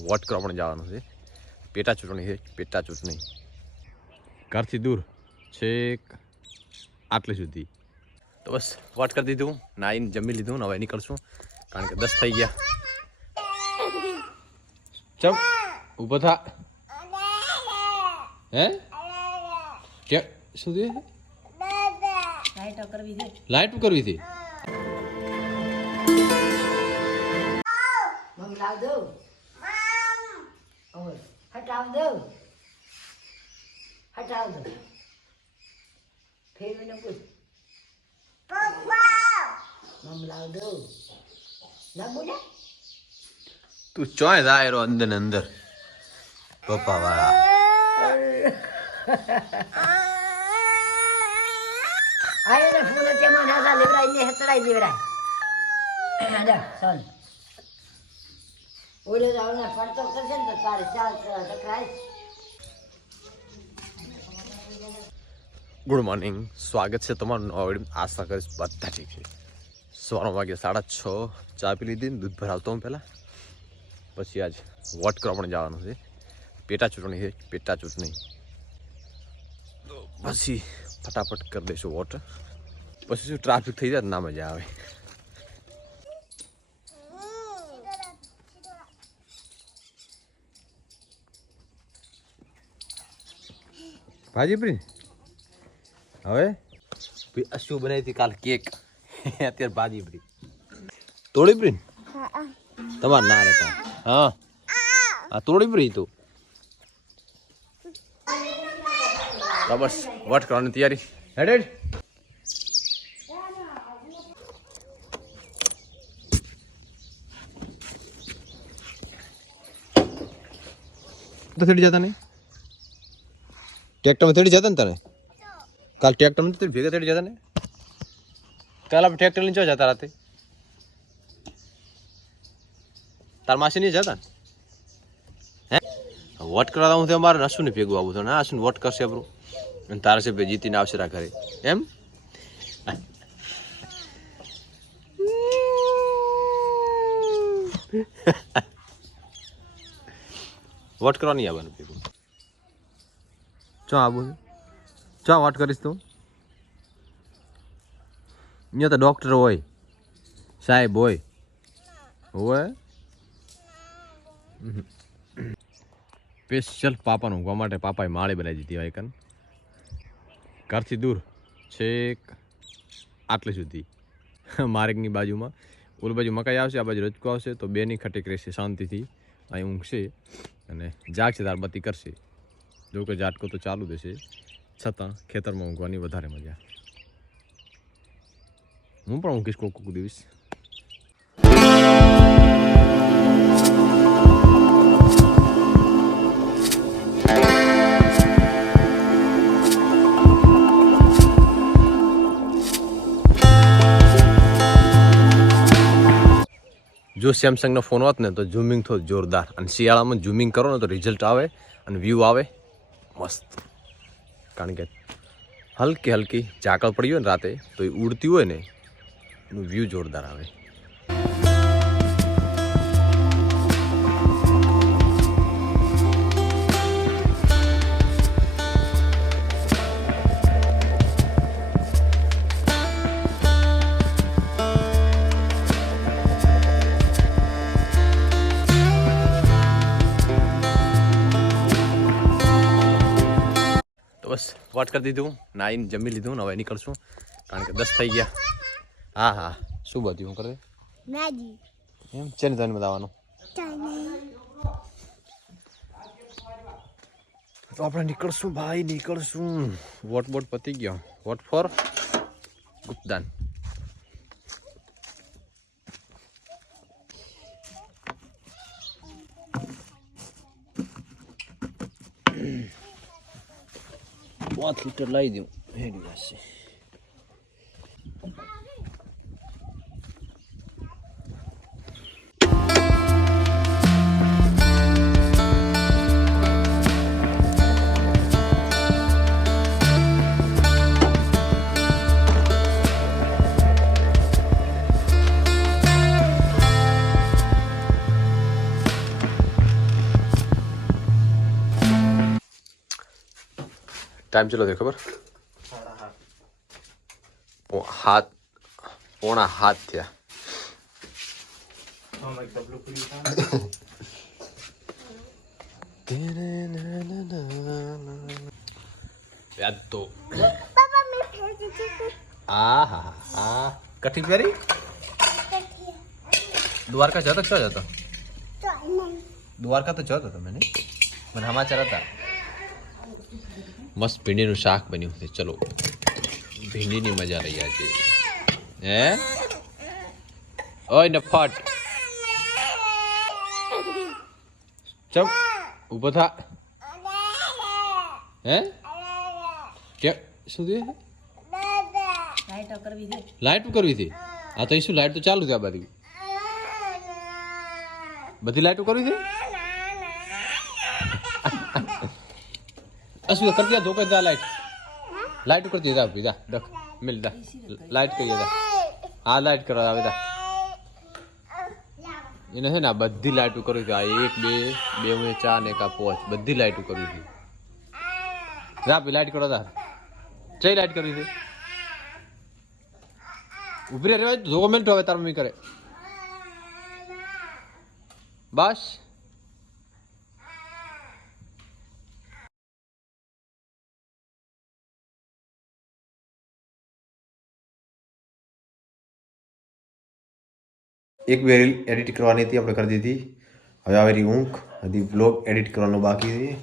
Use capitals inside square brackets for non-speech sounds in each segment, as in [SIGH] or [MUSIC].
Vote કરવા પણ જવાનું છે. પેટા ચૂંટણી છે પેટા ચૂંટણી. ઘરથી દૂર છેક આટલે સુધી. તો બસ વોટ કરી દીધું. નાઈને જમી લીધું ને હવે નીકળશું. કારણ કે દસ થઈ ગયા. ચમ ઊભો થા. હે? કે શું થયું? લાઈટો કરવી છે. લાઈટ કરવી હતી મમ્મી લાવ દઉં. હટાવ દઉં હટાવ દઉં ફેરવીને પૂછ મમ્મી લાવ દઉં ના બોલે તું ચોય દાયરો અંદર ને અંદર પપ્પા વાળા આયે ફૂલ તેમાં નાસા લેવરાય ને હતડાઈ દેવરાય આડા ચાલ ઓલે જાવને પડતો કરશે ને તો તારે ચાલ ટકરાય ગુડ મોર્નિંગ સ્વાગત છે તમારું નવા વીડિયો આશા કરીશ બધા ઠીક છે. સવારમાં વાગે સાડા છ, ચા પી લીધી દૂધ ભરાવતો હું પહેલાં. પછી આજ વોટ કરવા પણ જવાનું છે. પેટા ચૂંટણી છે પેટા ચૂંટણી પછી ફટાફટ કરી દઈશું વોટ. પછી શું ટ્રાફિક થઈ જાય ના મજા આવે. ભાજી પ્રી હવે? ભઈ શું બનાવી હતી કાલ કેક? [LAUGHS] અત્યારે ભાજી પ્રી તોડી પ્રી તમારે ના રહેતા. હા. આ તોડી પ્રી તું. તો બસ વટ કરવાની તૈયારી. હેડેડ તો થઈ જતા નહીં? ટ્રેક્ટરમાં થડી જતા ને તને? કાલ ટ્રેક્ટરમાં તો ભેગા થડી જતા ને? કાલ આપણે ટ્રેક્ટર લઈને જો જતા રાતે? તાર માસી નહીં જતા? હે? વોટ કરાવતા હું તો અમારે નસું ને ભેગું આવું તો ના આસું વોટ કરશે આપણું. અને તારા છે જીતીને આવશે રા ઘરે. એમ? વોટ કરવા નહીં આવવાનું ભેગું. ચો આવું ચો વાત કરીશ તું. અહીંયા તો ડૉક્ટર હોય. સાહેબ હોય. હોય. સ્પેશિયલ પાપાનું ઊંઘવા માટે પાપાએ માળી બનાવી દીધી હોય કન. ઘરથી દૂર છેક આટલી સુધી. માર્ગની બાજુમાં. ઓલી બાજુ મકાઈ આવશે, આ બાજુ રજકો આવશે, તો બેની ખટીક રહેશે, શાંતિથી. અહીં ઊંઘશે અને જાગશે ત્યારબાદ કરશે. જો કે ઝાટકો તો ચાલુ દેશે છતાં ખેતરમાં ઊંઘવાની વધારે મજા. હું પણ ઊંઘીશ કોક કોક દિવસ. જો સેમસંગનો ફોન હોત ને તો ઝૂમિંગ થોડું જોરદાર. અને શિયાળામાં ઝૂમિંગ કરો ને તો રિઝલ્ટ આવે અને વ્યૂ આવે. મસ્ત. કારણ કે હલકી હલકી ઝાકળ પડી હોય ને રાતે, તો એ ઉડતી હોય ને, એનું વ્યૂ જોરદાર આવે. બસ વોટ કરી દીધું. નાઈને જમી લીધું ને હવે નીકળશું. કારણ કે દસ થઈ ગયા. હા હા. શું બધું હું કરે? એમ? છે ને તને બતાવવાનું તો આપણે નીકળશું ભાઈ નીકળશું. વોટ બોટ પતી ગયો? વોટ ફોર ગુપ્તદાન. પાંચ લીટર લાવી દઉં. હેડી જશે ટાઈમ ચલો થયો ખબર પો- હાથ પોણા હાથ થયા યાદ તો આ હા હા કઠી પહેરી દ્વારકા જતો ક્યાં જતો દ્વારકા તો જતો તમે ને મને સમાચાર હતા મસ્ત ભીંડીનું શાક બન્યું છે. ચલો. ભીંડીની મજા લઈ આજે હે? ઓય નફટ. ચમ ઊભો થા. હે? કે શું થયું? લાઈટો કરવી છે. લાઈટ કરવી હતી આ તો એ શું લાઈટ તો ચાલુ છે આ બધી બધી લાઈટો કરવી છે આ શું કરતી ધોકે દા લાઈટ લાઈટ કરતી જા જા દેખ મિલ દા લાઈટ કરી દા હા લાઈટ કરો આવે દા એને છે ને આ બધી લાઈટો કરવી હતી આ એક બે બે હું ચાર ને એક આ પોચ બધી લાઈટો કરવી હતી જા પી લાઈટ કરો દા ચઈ લાઈટ કરવી છે ઉભરી રહેવા ધોકો મિનિટ હવે તાર મમ્મી કરે બસ એક બે રીલ એડિટ કરવાની હતી આપણે કરી દીધી. હવે આવે રહી ઊંઘ હજી બ્લોગ એડિટ કરવાનું બાકી છે.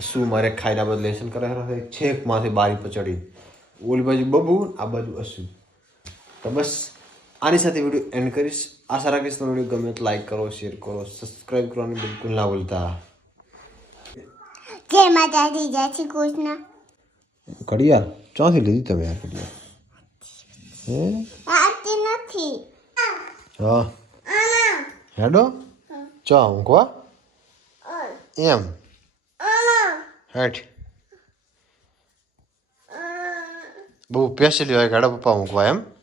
શું મારે ખાઈને બધું લેસન કરે છે? છેકમાંથી બારી પર ચડી ઓલી બાજુ બબુ આ બાજુ અસુ તો બસ આની સાથે વીડિયો એન્ડ કરીશ. આશા રાખીશ તમને વીડિયો ગમે તો લાઈક કરો શેર કરો સબસ્ક્રાઈબ કરવાનું બિલકુલ ના ભૂલતા. જય માતાજી જય શ્રી કૃષ્ણ. ઘડિયાળ ચોથી લીધી તમે આ ઘડિયાળ હે? નથી. હા. હેડો. ચા ઊંઘવા એમ. હેઠ. બહુ પેસેલી હોય ગાડા પપ્પા ઊંઘવા એમ.